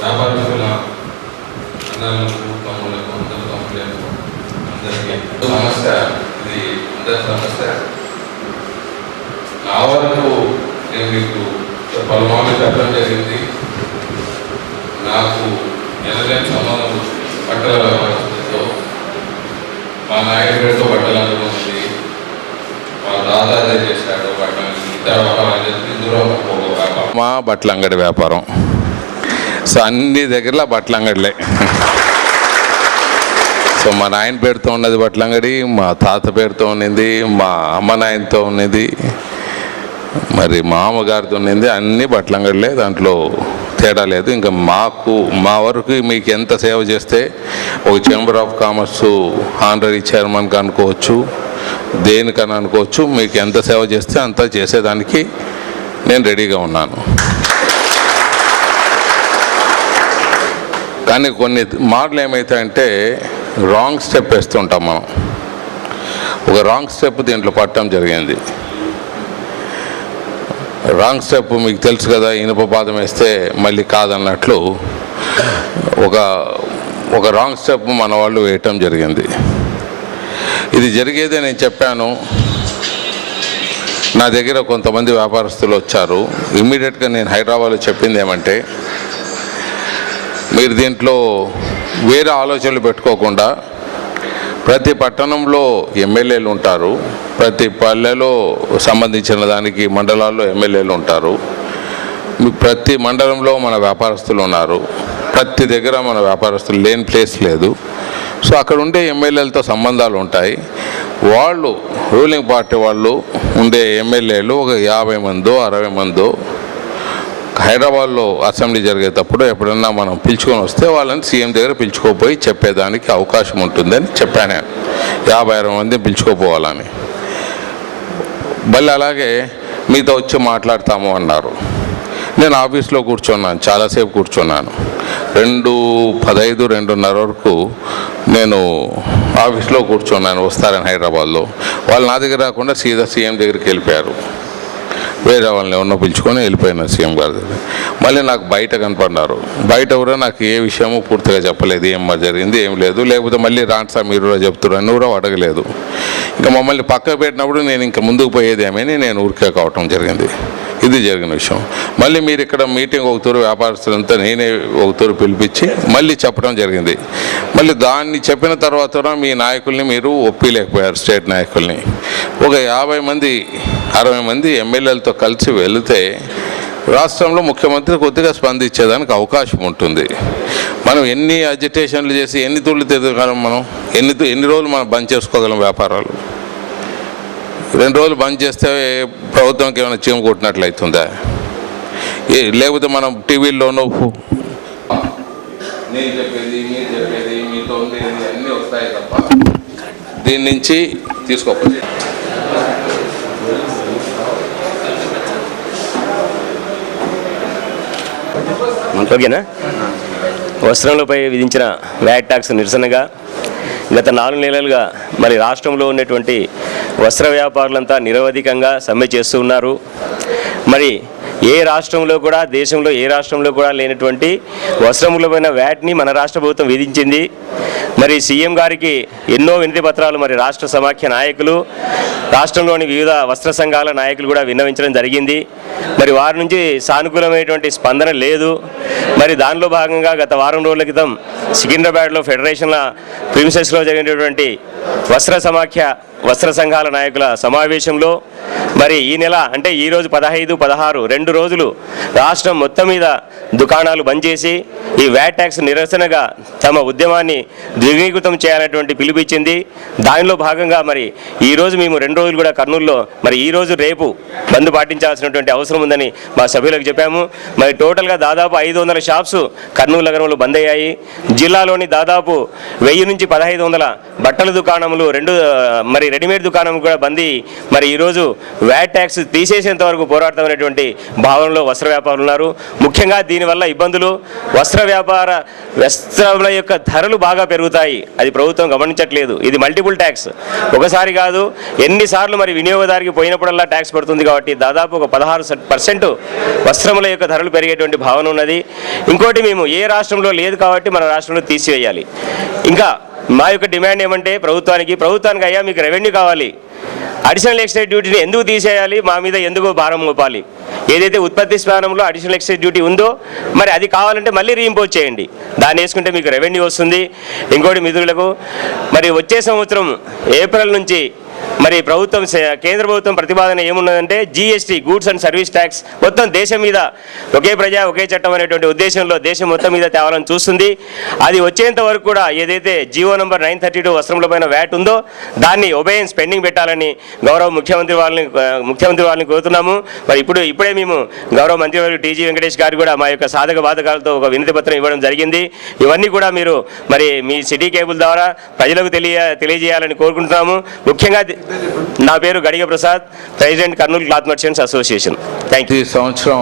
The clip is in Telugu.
వ్యాపారస్తుల అన్నలకు తమ్ములకు తమ్ములకు అందరికీ సమస్య, ఇది అందరి సమస్య. నా వరకు నేను మీకు పలుమార్లు చెప్పడం జరిగింది. నాకు ఎనలేని సంబంధం బట్టల వ్యవస్థతో, మా నాయకుడితో బట్టల అనుభవం ఉంది. మా దాదా చేశాడు బట్టలు, ఇతర వ్యాపారాలు చేసి దూరం వ్యాపారం, మా బట్టల అంగడి వ్యాపారం. సో అన్ని దగ్గరలో బట్టల అంగడిలే. సో మా నాయన పేరుతో ఉన్నది బట్టల అంగడి, మా తాత పేరుతో ఉన్నది, మా అమ్మ నాయనతో ఉన్నది, మరి మా అమ్మగారితో ఉన్నది, అన్నీ బట్టల అంగడిలే. దాంట్లో తేడా లేదు. ఇంకా మా వరకు మీకు ఎంత సేవ చేస్తే ఒక చేంబర్ ఆఫ్ కామర్స్ ఆనరీ చైర్మన్గా అనుకోవచ్చు, దేనికని అనుకోవచ్చు. మీకు ఎంత సేవ చేస్తే అంత చేసేదానికి నేను రెడీగా ఉన్నాను. కానీ కొన్ని మార్లు ఏమవుతాయంటే రాంగ్ స్టెప్ వేస్తుంటాం మనం. ఒక రాంగ్ స్టెప్ దీంట్లో పట్టడం జరిగింది. రాంగ్ స్టెప్ మీకు తెలుసు కదా, ఇనుప పాదం వేస్తే మళ్ళీ కాదన్నట్లు ఒక రాంగ్ స్టెప్ మన వాళ్ళు వేయటం జరిగింది. ఇది జరిగేదే నేను చెప్పాను. నా దగ్గర కొంతమంది వ్యాపారస్తులు వచ్చారు. ఇమ్మీడియట్గా నేను హైదరాబాద్లో చెప్పింది ఏమంటే, మీరు దీంట్లో వేరే ఆలోచనలు పెట్టుకోకుండా ప్రతి పట్టణంలో ఎమ్మెల్యేలు ఉంటారు, ప్రతి పల్లెలో సంబంధించిన దానికి మండలాల్లో ఎమ్మెల్యేలు ఉంటారు, ప్రతి మండలంలో మన వ్యాపారస్తులు ఉన్నారు, ప్రతి దగ్గర మన వ్యాపారస్తులు లేని ప్లేస్ లేదు. సో అక్కడ ఉండే ఎమ్మెల్యేలతో సంబంధాలు ఉంటాయి. వాళ్ళు రూలింగ్ పార్టీ వాళ్ళు ఉండే ఎమ్మెల్యేలు ఒక 50 మందో 60 మందో హైదరాబాద్లో అసెంబ్లీ జరిగేటప్పుడు ఎప్పుడన్నా మనం పిలుచుకొని వస్తే వాళ్ళని సీఎం దగ్గర పిలుచుకోపోయి చెప్పేదానికి అవకాశం ఉంటుందని చెప్పాను. 50-60 మంది పిలుచుకోపోవాలని. మళ్ళీ అలాగే మీతో వచ్చి మాట్లాడతాము అన్నారు. నేను ఆఫీస్లో కూర్చున్నాను, చాలాసేపు కూర్చున్నాను. 2:15, 2:30 వరకు నేను ఆఫీస్లో కూర్చున్నాను. వస్తారని హైదరాబాద్లో వాళ్ళు నా దగ్గర రాకుండా సీదా సీఎం దగ్గరికి వెళ్ళిపోయారు. వేరే వాళ్ళని ఎవరినో పిలుచుకొని వెళ్ళిపోయినా సీఎం గారి దగ్గర. మళ్ళీ నాకు బయట కనపడినారు. బయట కూడా నాకు ఏ విషయము పూర్తిగా చెప్పలేదు, ఏం జరిగింది ఏం లేదు. లేకపోతే మళ్ళీ రాండి సార్ మీరు కూడా చెప్తున్నారు కూడా అడగలేదు. ఇంకా మమ్మల్ని పక్కకు పెట్టినప్పుడు నేను ఇంకా ముందుకు పోయేదేమని నేను ఊరికే కావటం జరిగింది. ఇది జరిగిన విషయం. మళ్ళీ మీరు ఇక్కడ మీటింగ్ ఒకతూరు వ్యాపారస్తులంతా నేనే ఒకతూరు పిలిపించి మళ్ళీ చెప్పడం జరిగింది. మళ్ళీ దాన్ని చెప్పిన తర్వాత మీ నాయకుల్ని మీరు ఒప్పిలేకపోయారు, స్టేట్ నాయకుల్ని. ఒక 50 మంది 60 మంది ఎమ్మెల్యేలతో కలిసి వెళితే రాష్ట్రంలో ముఖ్యమంత్రి కొద్దిగా స్పందించేదానికి అవకాశం ఉంటుంది. మనం ఎన్ని అజిటేషన్లు చేసి ఎన్ని తూళ్ళు తిరగలం, మనం ఎన్ని రోజులు మనం బంద్ చేసుకోగలం వ్యాపారాలు? 2 రోజులు బంద్ చేస్తే ప్రభుత్వంకి ఏమైనా చీమ కొట్టినట్లు అవుతుందా? లేకపోతే మనం టీవీల్లోనూ నేను చెప్పేది మీరు చెప్పేది మీతో ఉండేది అన్నీ వస్తాయి తప్ప దీని నుంచి తీసుకోకపోతే ఓకేనా? వస్త్రంలపై విధించిన వ్యాట్ ట్యాక్స్ నిరసనగా గత 4 నెలలుగా మరి రాష్ట్రంలో ఉన్నటువంటి వస్త్ర వ్యాపారులంతా నిరవధికంగా సమ్మె చేస్తూ ఉన్నారు. మరి ఏ రాష్ట్రంలో కూడా, దేశంలో ఏ రాష్ట్రంలో కూడా లేనటువంటి వస్త్రములపైన వ్యాట్ని మన రాష్ట్ర ప్రభుత్వం విధించింది. మరి సీఎం గారికి ఎన్నో వినతి పత్రాలు మరి రాష్ట్ర సమాఖ్య నాయకులు, రాష్ట్రంలోని వివిధ వస్త్ర సంఘాల నాయకులు కూడా విన్నవించడం జరిగింది. మరి వారి నుంచి సానుకూలమైనటువంటి స్పందన లేదు. మరి దానిలో భాగంగా గత వారం రోజుల క్రితం సికింద్రాబాద్లో ఫెడరేషన్ల ప్రిన్సెస్లో జరిగినటువంటి వస్త్ర సంఘాల నాయకుల సమావేశంలో మరి ఈ నెల అంటే ఈరోజు 15, 16 2 రోజులు రాష్ట్రం మొత్తం మీద దుకాణాలు బంద్ చేసి ఈ వ్యాట్ ట్యాక్స్ నిరసనగా తమ ఉద్యమాన్ని ద్విగుణీకృతం చేయాలనేటువంటి పిలుపిచ్చింది. దానిలో భాగంగా మరి ఈరోజు మేము 2 రోజులు కూడా కర్నూలులో మరి ఈరోజు రేపు బంద్ పాటించాల్సినటువంటి అవసరం ఉందని మా సభ్యులకు చెప్పాము. మరి టోటల్గా దాదాపు 500 షాప్స్ కర్నూలు నగరంలో బంద్ అయ్యాయి. జిల్లాలోని దాదాపు 1000 నుంచి 1500 బట్టల దుకాణములు మరి రెడీమేడ్ దుకాణం కూడా బందీ మరి ఈరోజు వ్యాట్ ట్యాక్స్ తీసేసేంత వరకు పోరాడతామనేటువంటి భావనలో వస్త్ర వ్యాపారులు ఉన్నారు. ముఖ్యంగా దీనివల్ల ఇబ్బందులు, వస్త్రాల యొక్క ధరలు బాగా పెరుగుతాయి. అది ప్రభుత్వం గమనించట్లేదు. ఇది మల్టిపుల్ ట్యాక్స్, ఒకసారి కాదు ఎన్నిసార్లు మరి వినియోగదారికి పోయినప్పుడల్లా ట్యాక్స్ పడుతుంది. కాబట్టి దాదాపు ఒక 16% వస్త్రముల యొక్క ధరలు పెరిగేటువంటి భావన ఉన్నది. ఇంకోటి మేము ఏ రాష్ట్రంలో లేదు కాబట్టి మన రాష్ట్రంలో తీసివేయాలి. ఇంకా మా యొక్క డిమాండ్ ఏమంటే ప్రభుత్వానికి అయ్యా మీకు రెవెన్యూ కావాలి, అడిషనల్ ఎక్సైజ్ డ్యూటీని ఎందుకు తీసేయాలి, మా మీద ఎందుకు భారం మోపాలి? ఏదైతే ఉత్పత్తి స్థానంలో అడిషనల్ ఎక్సైజ్ డ్యూటీ ఉందో మరి అది కావాలంటే మళ్ళీ రీఇంపోజ్ చేయండి, దాన్ని వేసుకుంటే మీకు రెవెన్యూ వస్తుంది. ఇంకోటి మిత్రులకు మరి వచ్చే సంవత్సరం ఏప్రిల్ నుంచి మరి కేంద్ర ప్రభుత్వం ప్రతిపాదన ఏమున్నదంటే GST, goods and service tax మొత్తం దేశం మీద ఒకే ప్రజా ఒకే చట్టం అనేటువంటి ఉద్దేశంలో దేశం మొత్తం మీద తేవాలని చూస్తుంది. అది వచ్చేంత వరకు కూడా ఏదైతే జీవో నంబర్ 932 వస్త్రములపైన వ్యాట్ ఉందో దాన్ని ఒబేయన్స్ పెండింగ్ పెట్టాలని గౌరవ ముఖ్యమంత్రి వాళ్ళని కోరుతున్నాము. మరి ఇప్పుడే మేము గౌరవ మంత్రివర్యులు TG వెంకటేష్ గారు కూడా మా యొక్క సాధక బాధకాలతో ఒక వినతి పత్రం ఇవ్వడం జరిగింది. ఇవన్నీ కూడా మీరు మరి మీ సిటీ కేబుల్ ద్వారా ప్రజలకు తెలియజేయాలని కోరుకుంటున్నాము. ముఖ్యంగా నా పేరు Gadiga Prasad, president Kurnool cloth merchants association. Thank you. ఈ సంవత్సరం